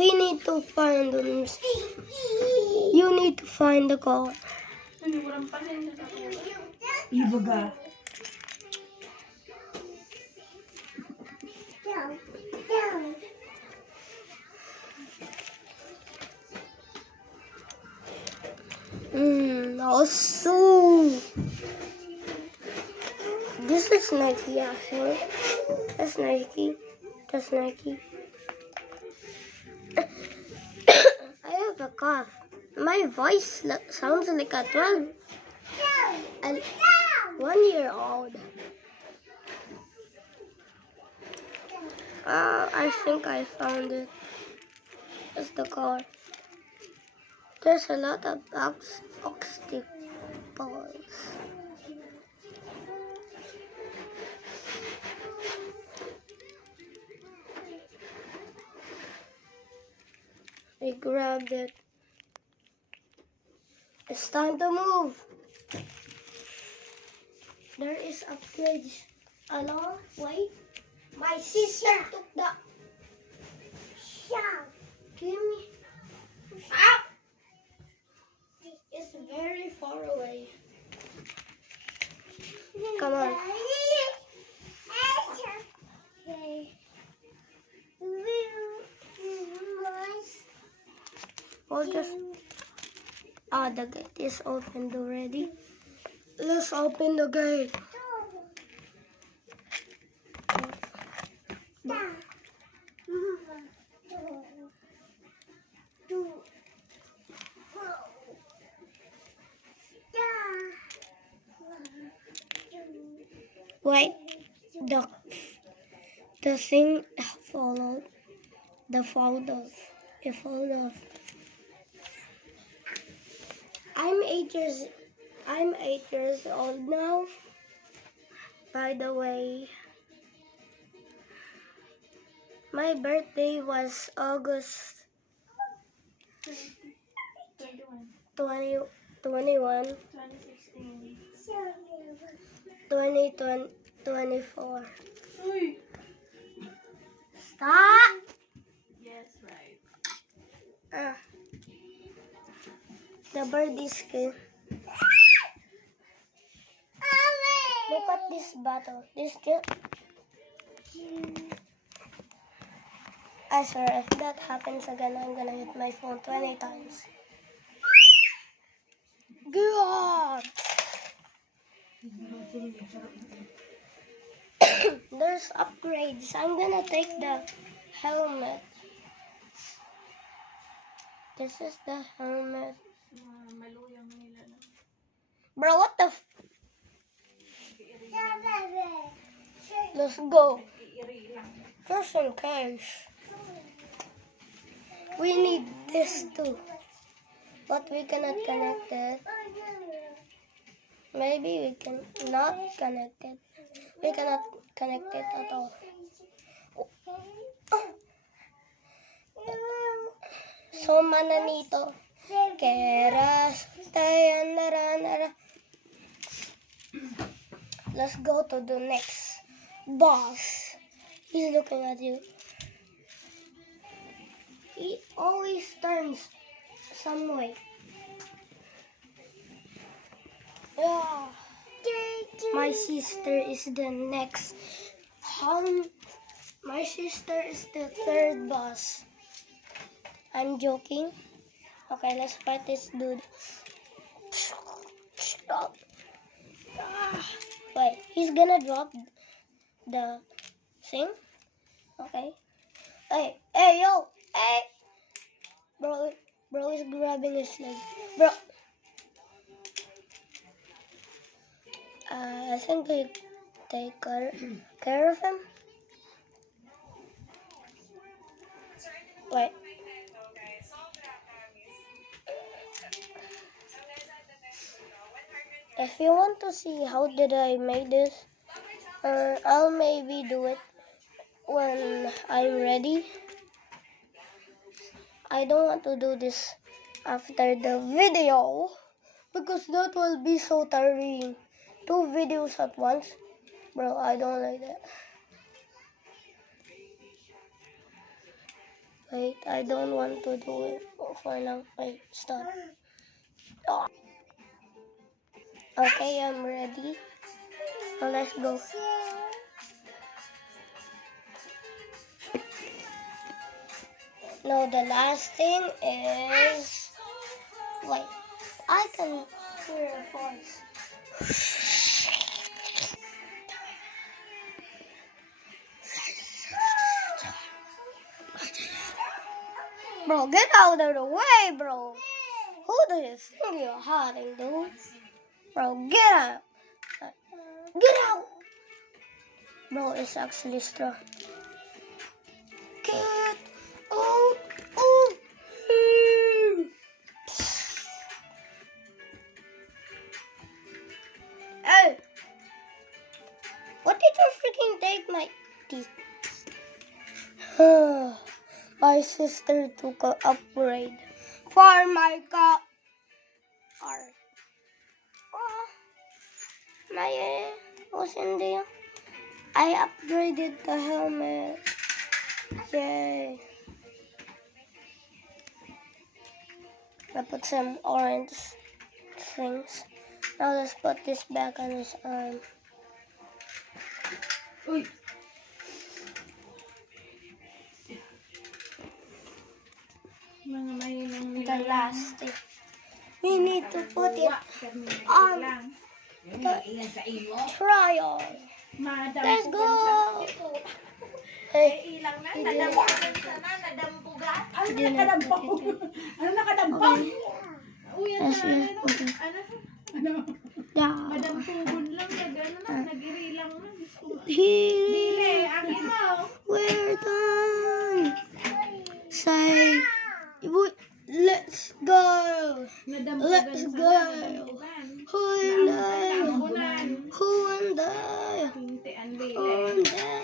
We need to find them. You need to find the car. Ibaga. Also, this is Nike actually. That's Nike. That's Nike. I have a cough. My voice sounds like a 1-year-old. I think I found it. It's the car. There's a lot of obstacles. I grabbed it. It's time to move. There is a bridge along. Wait. My sister took the shot. Give me. Ah! It's very far away. Come on. Okay. We'll just. The gate is opened already. Let's open the gate. Wait, the thing followed. The fall off. It fall off. I'm 8 years old now. By the way, my birthday was August 21, 2016. 2024. Stop! Yes, right. The bird is good. Look at this bottle. This just. I swear, if that happens again, I'm gonna hit my phone 20 times. God! There's upgrades. I'm gonna take the helmet. This is the helmet. Bro, what the Let's go. Just in case. We need this too. But we cannot connect it. Maybe we can not connect it. We cannot connect it at all. So, mananito. Keras. Let's go to the next boss. He's looking at you. He always turns some way. Yeah. My sister is the next. My sister is the third boss. I'm joking. Okay, let's fight this dude. Stop. Wait, he's gonna drop the thing. Okay. Hey, yo, hey. Bro is grabbing his leg. Bro. I think we take care of him. Wait. If you want to see how did I make this, I'll maybe do it when I'm ready. I don't want to do this after the video because that will be so tiring. 2 videos at once. Bro, I don't like that. Wait, I don't want to do it for now. Wait, stop. Oh. Okay, I'm ready. Now let's go. Now the last thing is... Wait, I can hear a voice. Bro, get out of the way, bro. Who do you think you're hiding, dude? Bro, get out. Get out. Bro, it's actually straw. Get out. Oh. Hey. What did you freaking take my teeth? My sister took an upgrade for my car. Was in there. I upgraded the helmet. Yay. I put some orange strings. Now let's put this back on his arm. Uy. Mga mahinang The last thing. We need to put it on the trial. Let's go! Hey, Ilang na, he nadampugan sana, nadampugan. Ano didn't nakadampang? put it. Ano nakadampang? Uy, Let's ano, just put it ano, down. madampugon lang, nag-iri lang na. Here, Dile, akin mo. we're done. Say, let's go. Nadampugan Let's sana, go. nadampugan. Who in there? Nadampugan. Who in there? Hintian, Who Dile. in there?